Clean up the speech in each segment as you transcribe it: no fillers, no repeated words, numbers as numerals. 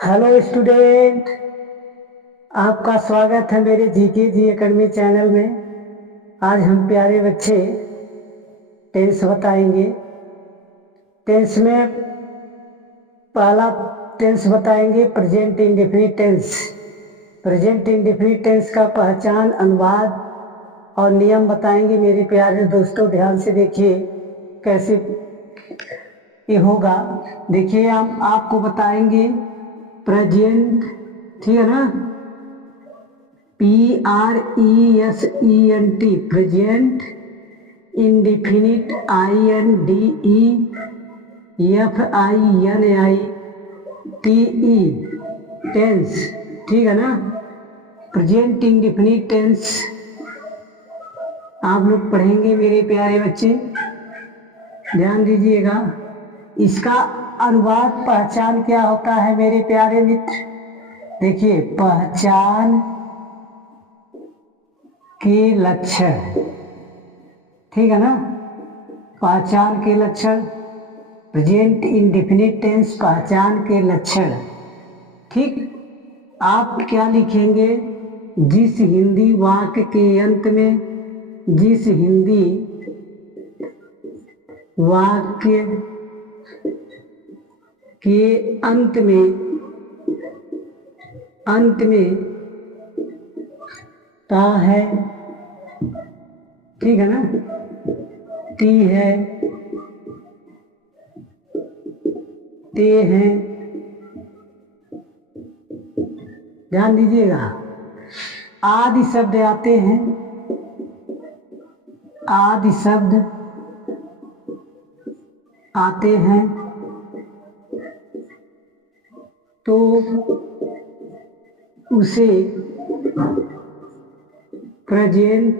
Hello student, आपका स्वागत है मेरे जीके जी एकेडमी चैनल में। आज हम प्यारे बच्चे टेंस बताएंगे। टेंस में पहला टेंस बताएंगे present indefinite tense. Present indefinite tense का पहचान, अनुवाद और नियम बताएंगे मेरे प्यारे दोस्तों। ध्यान से देखिए कैसे ये होगा। देखिए हम आपको बताएंगे प्रेजेंट, ठीक है ना, PRESENT present indefinite INDEFINITE tense, ठीक है ना। प्रेजेंट इंडेफिनिट टेंस आप लोग पढ़ेंगे मेरे प्यारे बच्चे, ध्यान दीजिएगा। इसका अनुवाद पहचान क्या होता है मेरे प्यारे मित्र? देखिए, पहचान के लक्षण, ठीक है ना, पहचान के लक्षण। प्रेजेंट इंडेफिनिट टेंस पहचान के लक्षण, ठीक। आप क्या लिखेंगे? जिस हिंदी वाक्य के अंत में, जिस हिंदी वाक्य के अंत में ता है, ठीक है ना, ती है, ते हैं, ध्यान दीजिएगा। आदि शब्द आते हैं, आदि शब्द आते हैं तो उसे प्रेजेंट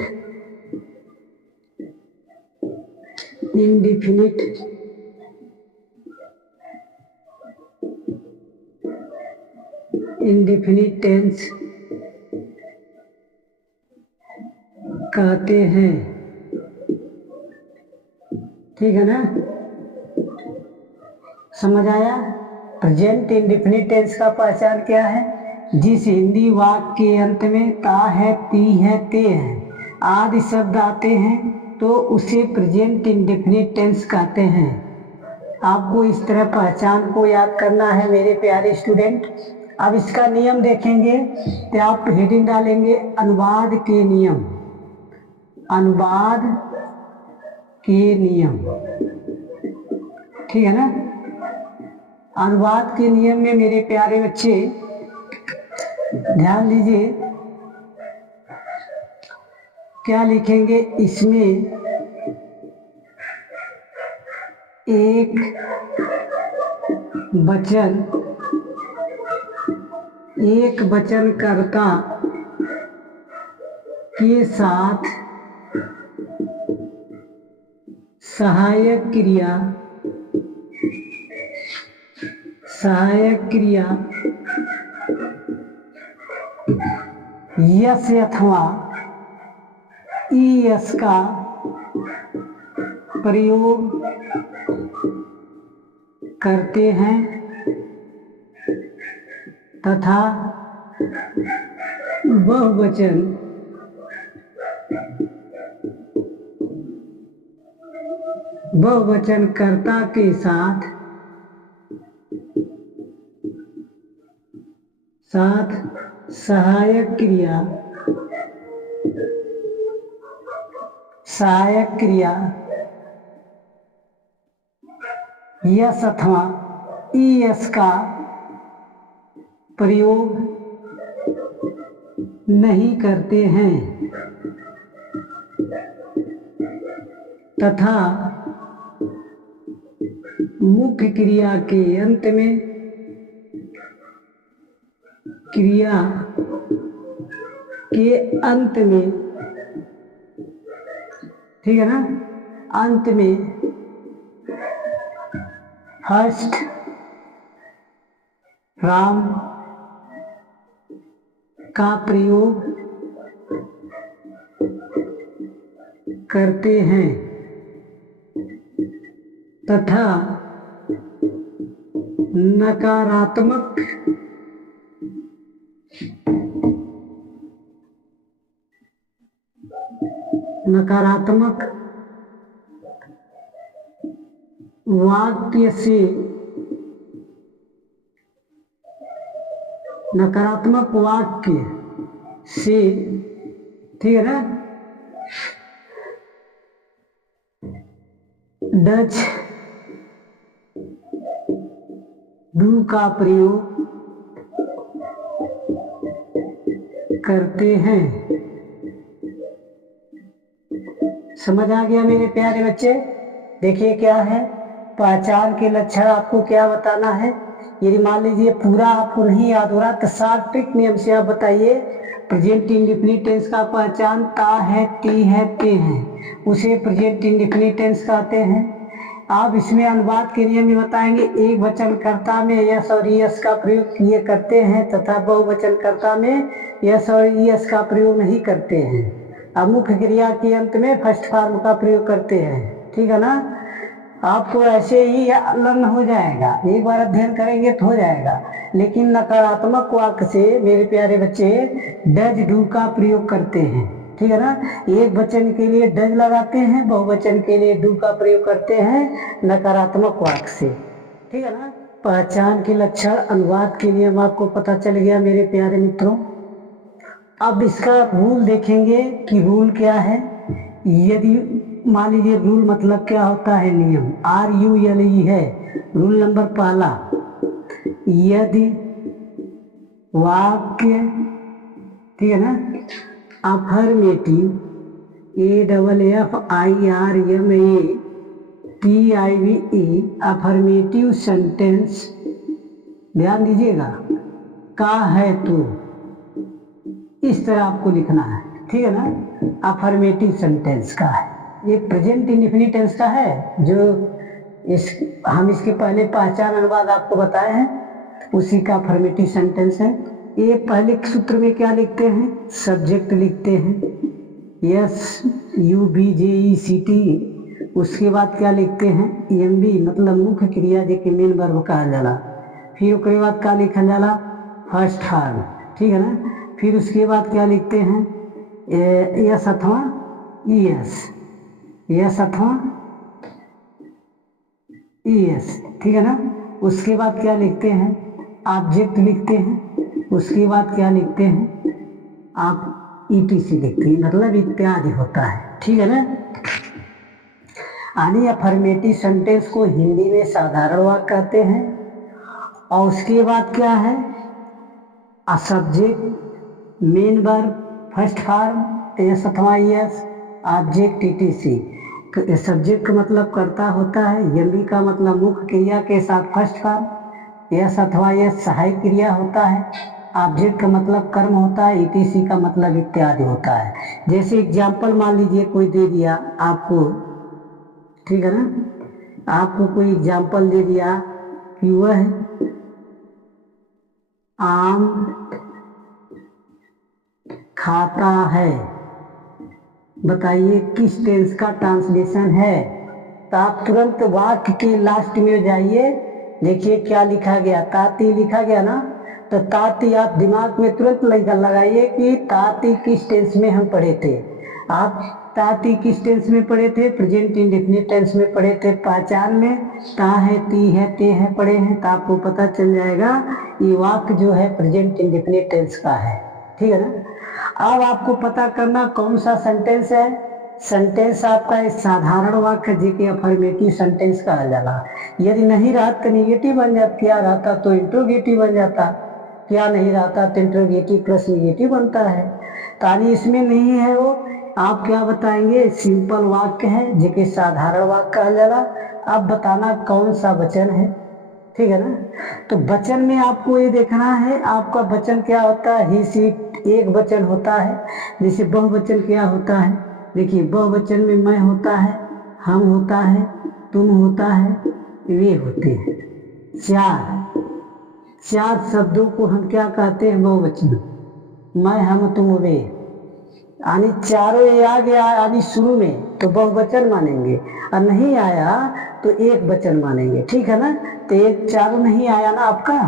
इंडेफिनिट टेंस कहते हैं, ठीक है ना। समझ आया? प्रेजेंट इंडेफिनिट टेंस का पहचान क्या है? जिस हिंदी वाक्य के अंत में ता है, ती है, ते है, आदि शब्द आते हैं तो उसे प्रेजेंट इंडेफिनिट टेंस कहते हैं। आपको इस तरह पहचान को याद करना है मेरे प्यारे स्टूडेंट। अब इसका नियम देखेंगे तो आप हेडिंग डालेंगे अनुवाद के नियम, अनुवाद के नियम, ठीक है ना। अनुवाद के नियम में मेरे प्यारे बच्चे ध्यान दीजिए, क्या लिखेंगे? इसमें एक वचनकर्ता के साथ सहायक क्रिया यस अथवा ईएस का प्रयोग करते हैं तथा बहुवचनकर्ता के साथ सहायक क्रिया यस अथवा ईएस का प्रयोग नहीं करते हैं तथा मुख्य क्रिया के अंत में ठीक है ना, अंत में फर्स्ट राम का प्रयोग करते हैं तथा नकारात्मक नकारात्मक वाक्य से ठीक है ना, डच डू का प्रयोग करते हैं। समझ आ गया मेरे प्यारे बच्चे? देखिए क्या है, पहचान के लक्षण आपको क्या बताना है। यदि मान लीजिए पूरा आपको नहीं याद हो रहा तो शॉर्ट ट्रिक नियम से आप बताइए। प्रेजेंट इंडेफिनिट टेंस का पहचान ता है, ती है, ते हैं, उसे प्रेजेंट इंडेफिनिट टेंस कहते हैं। आप इसमें अनुवाद के नियम में बताएंगे, एक वचनकर्ता में यस और यस का प्रयोग किए करते हैं तथा बहुवचनकर्ता में यस और यस का प्रयोग नहीं करते हैं। अब मुख्य क्रिया के अंत में फर्स्ट फॉर्म का प्रयोग करते हैं। ठीक है ना, आपको ऐसे ही लर्न हो जाएगा, एक बार अध्ययन करेंगे तो हो जाएगा। लेकिन नकारात्मक वाक्य से मेरे प्यारे बच्चे डज डू का प्रयोग करते हैं। ठीक है ना, एक वचन के लिए डज लगाते हैं, बहुवचन के लिए डू का प्रयोग करते हैं नकारात्मक वाक्य से। ठीक है ना, पहचान के लक्षण अनुवाद के नियम आपको पता चल गया मेरे प्यारे मित्रों। अब इसका रूल देखेंगे कि रूल क्या है। यदि मान लीजिए रूल मतलब क्या होता है, नियम RULE है। रूल नंबर पहला, यदि वाक्य, ठीक है ना, अफर्मेटिव AFFIRMATIVE अफर्मेटिव सेंटेंस, ध्यान दीजिएगा, का है तो इस तरह आपको लिखना है। ठीक है ना, अफर्मेटिव सेंटेंस का है, ये प्रेजेंट इंडेफिनिट टेंस का है। जो हम इसके पहले पहचान अनुवाद आपको बताए हैं, उसी का अफर्मेटिव सेंटेंस है। ये पहले सूत्र में क्या लिखते हैं, सब्जेक्ट लिखते हैं SUBJECT, उसके बाद क्या लिखते हैं EMB मतलब मुख्य क्रिया जेके मेन वर्ब कहा जाला। फिर उसके बाद क्या लिखा जाला, फर्स्ट फॉर्म। ठीक है ना, फिर उसके बाद क्या लिखते हैं यस अथवा ES, यस अथवा ES। ठीक है ना, उसके बाद क्या लिखते हैं ऑब्जेक्ट लिखते हैं, उसके बाद क्या लिखते हैं आप ETC लिखते हैं, मतलब इत्यादि होता है। ठीक है ना, यानी अफर्मेटिव सेंटेंस को हिंदी में साधारण वाक्य कहते हैं। और उसके बाद क्या है, subject, main verb, first form yes अथवा ES, ऑब्जेक्ट ETC। सब्जेक्ट का मतलब कर्ता होता है, EMB का मतलब मुख्य क्रिया के साथ फर्स्ट फॉर्म, यस अथवा यस सहायक क्रिया होता है, ऑब्जेक्ट का मतलब कर्म होता है, ETC का मतलब इत्यादि होता है। जैसे एग्जाम्पल मान लीजिए कोई दे दिया आपको, ठीक है ना, आपको कोई एग्जाम्पल दे दिया कि वह आम खाता है, बताइए किस टेंस का ट्रांसलेशन है। तो आप तुरंत वाक्य के लास्ट में जाइए, देखिए क्या लिखा गया, ताती लिखा गया ना, तो ताती आप दिमाग में तुरंत लगाइए कि ताती किस टेंस में हम पढ़े थे। आप ताती किस टेंस में पढ़े थे, प्रेजेंट इंडेफिनिट टेंस में पढ़े थे। पहचान में ता है, ती है, ते है पढ़े हैं, तो आपको पता चल जाएगा ये वाक्य जो है प्रेजेंट इंडेफिनिट टेंस का है। ठीक है ना, अब आपको पता करना कौन सा सेंटेंस है। सेंटेंस आपका एक साधारण वाक्य जेके अफर्मेटिव सेंटेंस कहा जाला। यदि नहीं रहा तो निगेटिव बन जाता, क्या रहता तो इंट्रोगेटिव बन जाता, क्या नहीं रहता तो इंट्रोगेटिव प्लस निगेटिव बनता है। तानी इसमें नहीं है, वो आप क्या बताएंगे, सिंपल वाक्य है जेके साधारण वाक्य कहा जाला। अब बताना कौन सा वचन है। ठीक है ना, तो वचन में आपको ये देखना है आपका वचन क्या होता है। ही सी एक वचन होता है। जैसे बहुवचन क्या होता है, देखिए बहुवचन में मैं होता है, हम होता है, तुम होता है, वे होते हैं। चार शब्दों को हम क्या कहते हैं, बहुवचन। मैं, हम, तुम, वे, यानी चारों ये आ गया यानी शुरू में तो बहुवचन मानेंगे, और नहीं आया तो एक वचन मानेंगे। ठीक है ना, तो एक चारों नहीं आया ना आपका,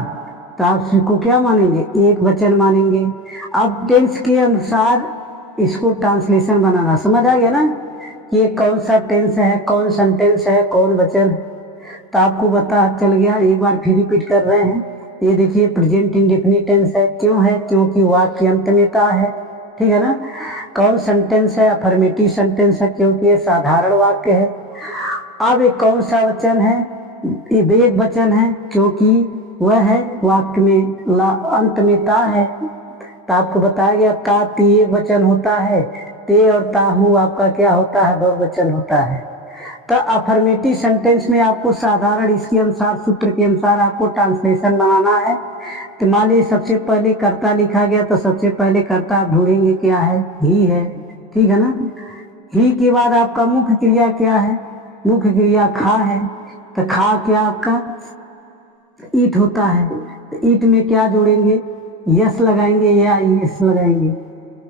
तो आप इसको क्या मानेंगे, एक वचन मानेंगे। अब टेंस के अनुसार इसको ट्रांसलेशन बनाना। समझ आ गया ना कि ये कौन सा टेंस है, कौन सेंटेंस है, कौन वचन है, तो आपको पता चल गया। एक बार फिर रिपीट कर रहे हैं। ये देखिए प्रेजेंट इंडेफिनिट टेंस है। क्यों है? क्योंकि वाक्य अंत में ता है, ठीक है ना। कौन सेंटेंस है? अफर्मेटिव सेंटेंस है, क्योंकि ये साधारण वाक्य है। अब एक कौन सा वचन है? ये एक वचन है, क्योंकि वह है वाक्य में अंत में ता है। तो आपको बताया गया ता ती एक वचन होता है, ते और ताहू आपका क्या होता है? बहुवचन होता है। तो अफर्मेटिव सेंटेंस में आपको साधारण इसके अनुसार, सूत्र के अनुसार आपको ट्रांसलेशन बनाना है। तो मान लीजिए सबसे पहले कर्ता लिखा गया, तो सबसे पहले कर्ता आप ढूंढेंगे क्या है? ही है, ठीक है ना। ही के बाद आपका मुख्य क्रिया क्या है? मुख्य क्रिया खा है। तो खा क्या आपका? ईट होता है। तो ईट में क्या जोड़ेंगे? यस लगाएंगे या यस लगाएंगे?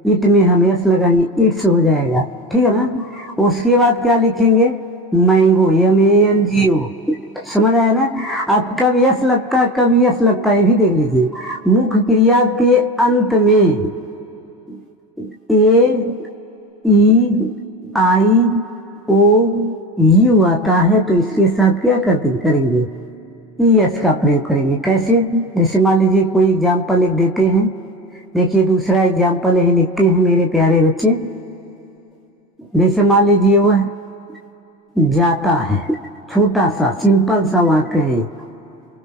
ईट में हम यस लगाएंगे, ईट्स हो जाएगा, ठीक है ना। उसके बाद क्या लिखेंगे? Mango, MANGO। समझ आया ना। अब कब यस लगता है, कब यस लगता है, ये भी देख लीजिए। मुख्य क्रिया के अंत में AEIOU आता है, तो इसके साथ क्या करेंगे? यस का प्रयोग करेंगे। कैसे? जैसे मान लीजिए कोई एग्जाम्पल लिख देते हैं। देखिए दूसरा एग्जाम्पल यही लिखते हैं मेरे प्यारे बच्चे। जैसे मान लीजिए वह जाता है, छोटा सा सिंपल सा वाक्य है।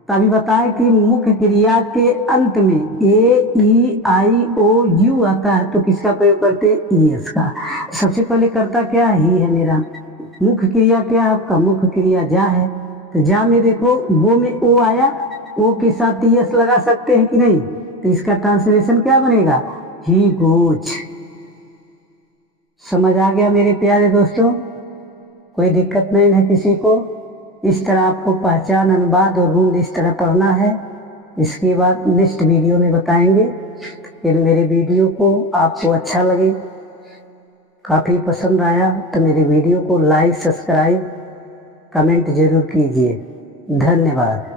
तभी बताए कि मुख्य क्रिया के अंत में AEIOU आता है, तो किसका प्रयोग करते हैं? ES का। सबसे पहले करता क्या? ही है मेरा। मुख्य क्रिया क्या है आपका? मुख्य क्रिया जा है। तो जा में देखो वो में ओ आया, ओ के साथ ES लगा सकते हैं कि नहीं? तो इसका ट्रांसलेशन क्या बनेगा? He goes. समझ आ गया मेरे प्यारे दोस्तों? कोई दिक्कत नहीं है किसी को? इस तरह आपको पहचान, अनुवाद और रूल इस तरह पढ़ना है। इसके बाद नेक्स्ट वीडियो में बताएंगे। फिर मेरे वीडियो को आपको अच्छा लगे, काफ़ी पसंद आया, तो मेरे वीडियो को लाइक, सब्सक्राइब, कमेंट जरूर कीजिए। धन्यवाद।